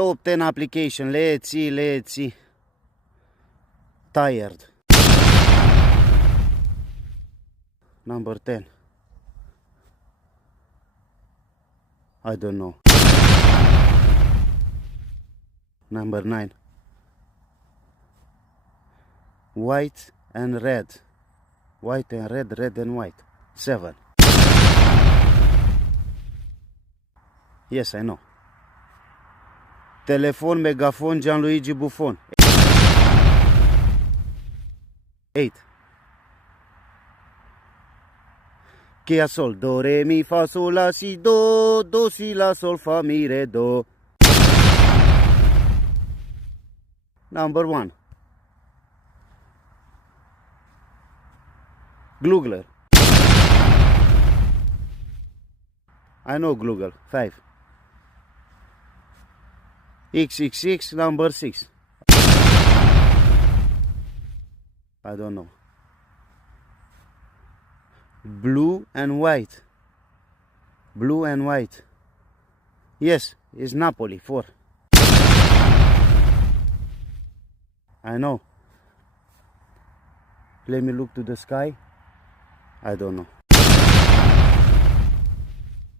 Top 10 application. Let's see. Tired. Number 10. I don't know. Number 9. White and red. White and red, red and white. 7. Yes, I know. Telefon, megafon, Gianluigi Buffon. 8. Che sol, do, re, mi, fa, sol, la, si, do, si, la, sol, fa, mi, re, do. Number 1. Glugler. I know Glugler. 5. XXX, number 6. I don't know. Blue and white. Blue and white. Yes, it's Napoli. 4. I know. Let me look to the sky. I don't know.